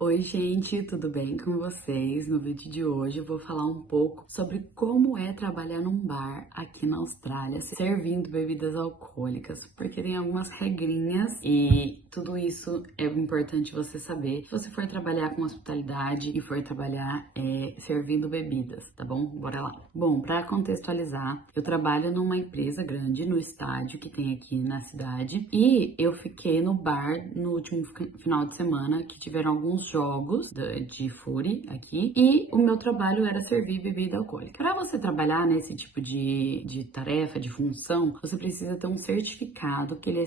Oi, gente, tudo bem com vocês? No vídeo de hoje eu vou falar um pouco sobre como é trabalhar num bar aqui na Austrália, servindo bebidas alcoólicas, porque tem algumas regrinhas e tudo isso é importante você saber se você for trabalhar com hospitalidade e for trabalhar servindo bebidas, tá bom? Bora lá. Bom, para contextualizar, eu trabalho numa empresa grande no estádio que tem aqui na cidade e eu fiquei no bar no último final de semana que tiveram alguns jogos de fúri aqui e o meu trabalho era servir bebida alcoólica. Para você trabalhar nesse tipo de tarefa, de função, você precisa ter um certificado que ele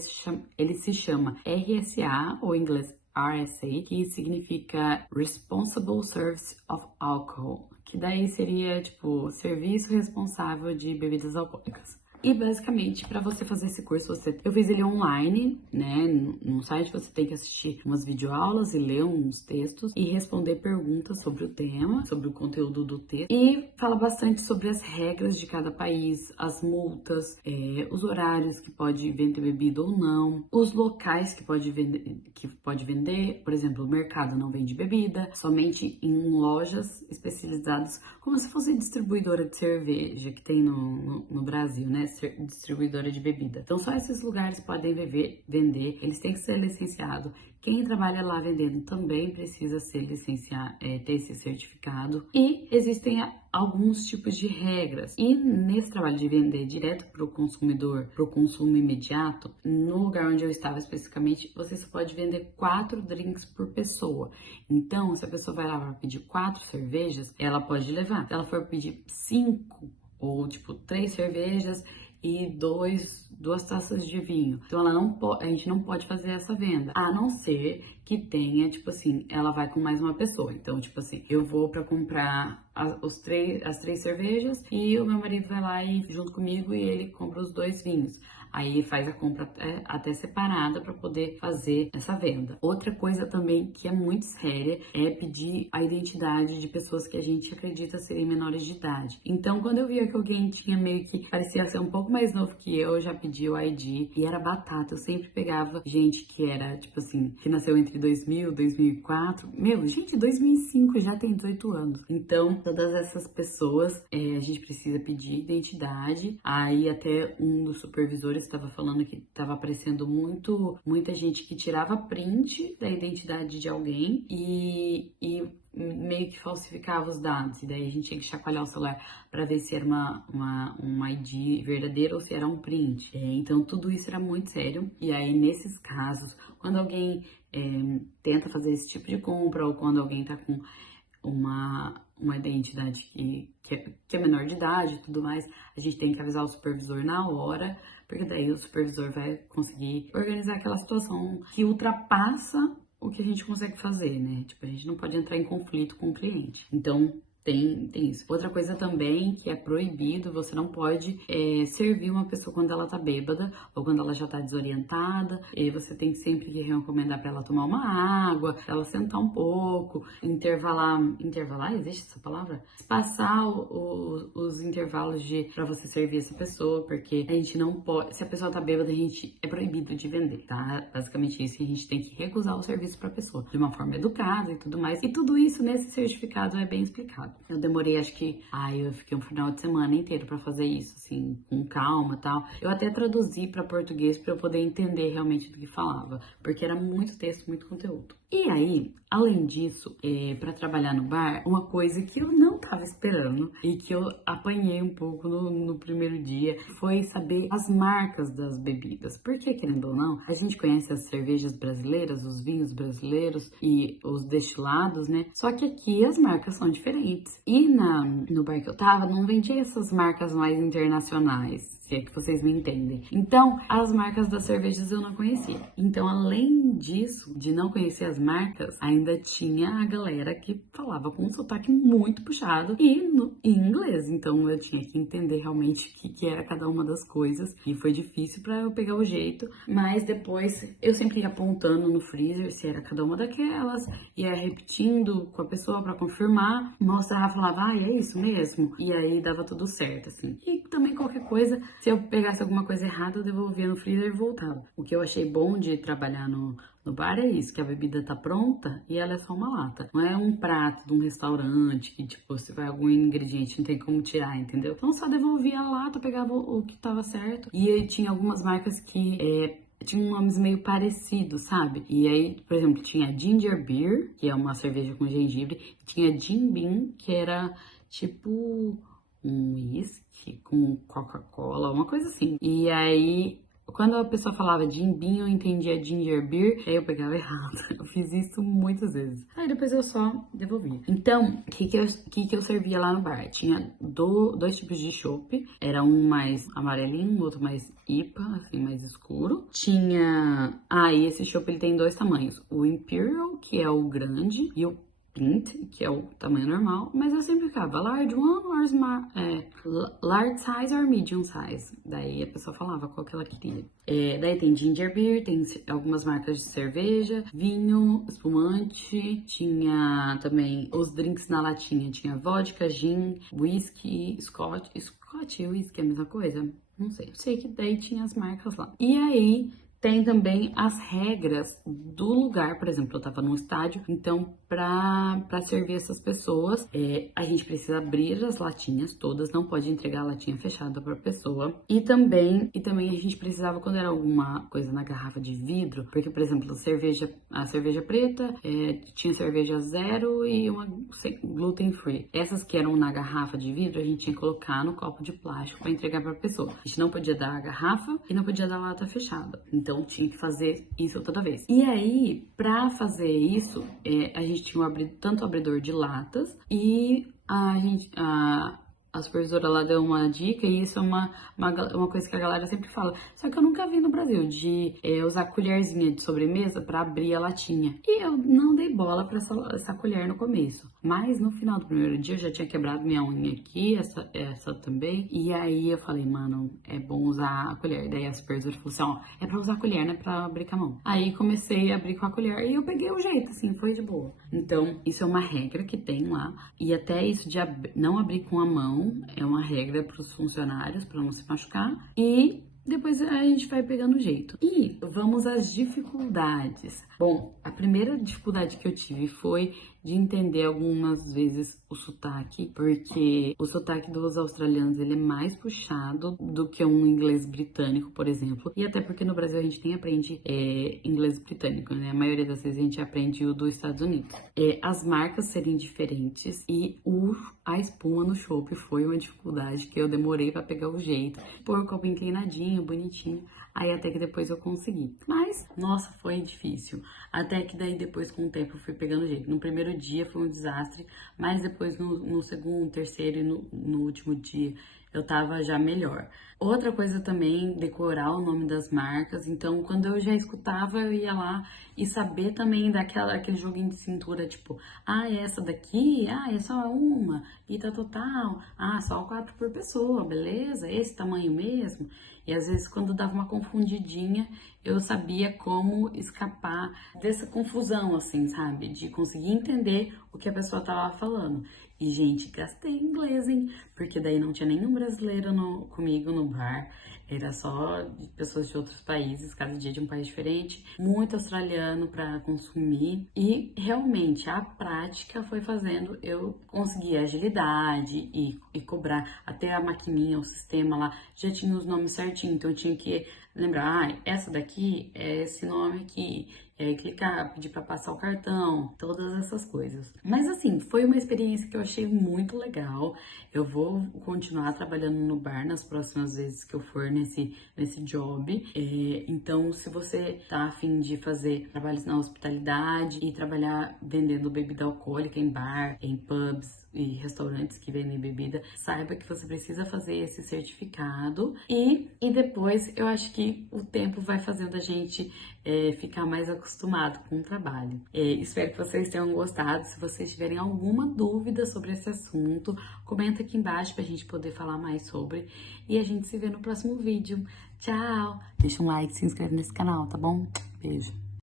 se chama RSA, ou em inglês RSA, que significa Responsible Service of Alcohol, que daí seria tipo serviço responsável de bebidas alcoólicas. E basicamente, para você fazer esse curso, eu fiz ele online, né? No site você tem que assistir umas videoaulas e ler uns textos e responder perguntas sobre o tema, sobre o conteúdo do texto. E fala bastante sobre as regras de cada país, as multas, os horários que pode vender bebida ou não, os locais que pode vender, por exemplo, o mercado não vende bebida, somente em lojas especializadas, como se fosse distribuidora de cerveja que tem no Brasil, né? Distribuidora de bebida. Então, só esses lugares podem vender, eles têm que ser licenciados. Quem trabalha lá vendendo também precisa ser licenciado, ter esse certificado. E existem alguns tipos de regras. E nesse trabalho de vender direto para o consumidor, para o consumo imediato, no lugar onde eu estava especificamente, você só pode vender 4 drinks por pessoa. Então, se a pessoa vai lá para pedir 4 cervejas, ela pode levar. Se ela for pedir 5 ou tipo 3 cervejas e duas taças de vinho. Então a gente não pode fazer essa venda, a não ser que tenha, tipo assim, ela vai com mais uma pessoa. Então, tipo assim, eu vou para comprar as 3 cervejas e o meu marido vai lá e junto comigo e ele compra os 2 vinhos. Aí faz a compra até separada para poder fazer essa venda. Outra coisa também que é muito séria é pedir a identidade de pessoas que a gente acredita serem menores de idade. Então, quando eu via que alguém tinha meio que parecia ser um pouco mais novo que eu já pedi o ID e era batata. Eu sempre pegava gente que era, tipo assim, que nasceu entre 2000 e 2004. Meu, gente, 2005 já tem 18 anos. Então, todas essas pessoas, a gente precisa pedir identidade. Aí até um dos supervisores estava falando que estava aparecendo muita gente que tirava print da identidade de alguém e meio que falsificava os dados. E daí a gente tinha que chacoalhar o celular para ver se era um ID verdadeiro ou se era um print. Então tudo isso era muito sério. E aí nesses casos, quando alguém tenta fazer esse tipo de compra ou quando alguém tá com uma identidade que é menor de idade e tudo mais, a gente tem que avisar o supervisor na hora, porque daí o supervisor vai conseguir organizar aquela situação que ultrapassa o que a gente consegue fazer, né? Tipo, a gente não pode entrar em conflito com o cliente. Então, tem isso. Outra coisa também que é proibido, você não pode servir uma pessoa quando ela tá bêbada ou quando ela já tá desorientada. E você tem sempre que recomendar para ela tomar uma água, pra ela sentar um pouco, intervalar, existe essa palavra? Espaçar os intervalos para você servir essa pessoa, porque a gente não pode, se a pessoa tá bêbada, a gente é proibido de vender, tá? Basicamente isso, a gente tem que recusar o serviço pra pessoa, de uma forma educada e tudo mais. E tudo isso nesse certificado é bem explicado. Eu demorei, acho que, eu fiquei um final de semana inteiro pra fazer isso, assim, com calma e tal. Eu até traduzi pra português pra eu poder entender realmente do que falava, porque era muito texto, muito conteúdo. E aí, além disso, para trabalhar no bar, uma coisa que eu não tava esperando e que eu apanhei um pouco no primeiro dia foi saber as marcas das bebidas. Porque, querendo ou não, a gente conhece as cervejas brasileiras, os vinhos brasileiros e os destilados, né? Só que aqui as marcas são diferentes. E no bar que eu tava, não vendia essas marcas mais internacionais, se é que vocês me entendem. Então, as marcas das cervejas eu não conhecia. Então, além disso, de não conhecer as marcas, ainda tinha a galera que falava com um sotaque muito puxado e em inglês. Então, eu tinha que entender realmente o que era cada uma das coisas. E foi difícil para eu pegar o jeito. Mas depois, eu sempre ia apontando no freezer se era cada uma daquelas, ia repetindo com a pessoa para confirmar, mostrava, falava, é isso mesmo. E aí dava tudo certo, assim. E também qualquer coisa, se eu pegasse alguma coisa errada, eu devolvia no freezer e voltava. O que eu achei bom de trabalhar no bar é isso, que a bebida tá pronta e ela é só uma lata. Não é um prato de um restaurante que, tipo, se vai algum ingrediente não tem como tirar, entendeu? Então só devolvia a lata, pegava o que tava certo. E aí tinha algumas marcas que tinham nomes meio parecidos, sabe? E aí, por exemplo, tinha Ginger Beer, que é uma cerveja com gengibre, e tinha Jim Beam, que era tipo um whisky com Coca-Cola, uma coisa assim. E aí, quando a pessoa falava Jim Beam, eu entendia Ginger Beer, aí eu pegava errado. Eu fiz isso muitas vezes. Aí depois eu só devolvia. Então, o que eu servia lá no bar? Tinha dois tipos de chopp. Era um mais amarelinho, outro mais IPA, assim, mais escuro. Tinha... e esse chopp ele tem dois tamanhos. O Imperial, que é o grande, e o Pint, que é o tamanho normal, mas eu sempre ficava large one or large size or medium size. Daí a pessoa falava qual que ela queria. Daí tem ginger beer, tem algumas marcas de cerveja, vinho, espumante, tinha também os drinks na latinha, tinha vodka, gin, whisky, scotch e whisky é a mesma coisa? Não sei. Sei que daí tinha as marcas lá. E aí tem também as regras do lugar, por exemplo, eu tava num estádio, então pra servir essas pessoas, a gente precisa abrir as latinhas todas, não pode entregar a latinha fechada pra pessoa. E também a gente precisava, quando era alguma coisa na garrafa de vidro, porque, por exemplo, a cerveja preta, tinha cerveja zero e uma gluten free. Essas que eram na garrafa de vidro, a gente tinha que colocar no copo de plástico pra entregar pra pessoa. A gente não podia dar a garrafa e não podia dar a lata fechada. Então tinha que fazer isso toda vez. E aí, pra fazer isso, a gente tinha tanto o abridor de latas e a supervisora lá deu uma dica, e isso é uma coisa que a galera sempre fala. Só que eu nunca vi no Brasil, de usar colherzinha de sobremesa pra abrir a latinha. E eu não dei bola pra essa colher no começo. Mas no final do primeiro dia eu já tinha quebrado minha unha aqui, essa também. E aí eu falei, mano, é bom usar a colher. Daí a supervisora falou assim, ó, é pra usar a colher, não é pra abrir com a mão. Aí comecei a abrir com a colher e eu peguei o jeito, assim, foi de boa. Então, isso é uma regra que tem lá. E até isso de não abrir com a mão é uma regra para os funcionários, para não se machucar. E depois a gente vai pegando o jeito. E vamos às dificuldades. Bom, a primeira dificuldade que eu tive foi de entender algumas vezes o sotaque, porque o sotaque dos australianos ele é mais puxado do que um inglês britânico, por exemplo. E até porque no Brasil a gente nem aprende inglês britânico, né? A maioria das vezes a gente aprende o dos Estados Unidos. As marcas serem diferentes e a espuma no chopp foi uma dificuldade que eu demorei para pegar o jeito. Pôr o copo inclinadinho, bonitinho. Aí até que depois eu consegui. Mas, nossa, foi difícil. Até que daí depois, com o tempo, eu fui pegando jeito. No primeiro dia foi um desastre, mas depois no segundo, terceiro e no último dia eu tava já melhor. Outra coisa também, decorar o nome das marcas. Então, quando eu já escutava, eu ia lá e saber também aquele joguinho de cintura, tipo, essa daqui, é só uma, e tá total, só 4 por pessoa, beleza? Esse tamanho mesmo. E às vezes, quando dava uma confundidinha, eu sabia como escapar dessa confusão, assim, sabe? De conseguir entender o que a pessoa tava falando. E, gente, gastei inglês, hein? Porque daí não tinha nenhum brasileiro comigo no bar. Era só de pessoas de outros países, cada dia de um país diferente. Muito australiano para consumir. E, realmente, a prática foi fazendo eu conseguir agilidade e cobrar. Até a maquininha, o sistema lá, já tinha os nomes certinho. Então, eu tinha que lembrar, essa daqui é esse nome aqui. E aí clicar, pedir para passar o cartão, todas essas coisas. Mas assim, foi uma experiência que eu achei muito legal. Eu vou continuar trabalhando no bar nas próximas vezes que eu for nesse job. Então, se você tá a fim de fazer trabalhos na hospitalidade e trabalhar vendendo bebida alcoólica em bar, em pubs e restaurantes que vendem bebida, saiba que você precisa fazer esse certificado e depois eu acho que o tempo vai fazendo a gente ficar mais acostumado com o trabalho. Espero que vocês tenham gostado. Se vocês tiverem alguma dúvida sobre esse assunto, comenta aqui embaixo pra gente poder falar mais sobre e a gente se vê no próximo vídeo. Tchau! Deixa um like, se inscreve nesse canal, tá bom? Beijo!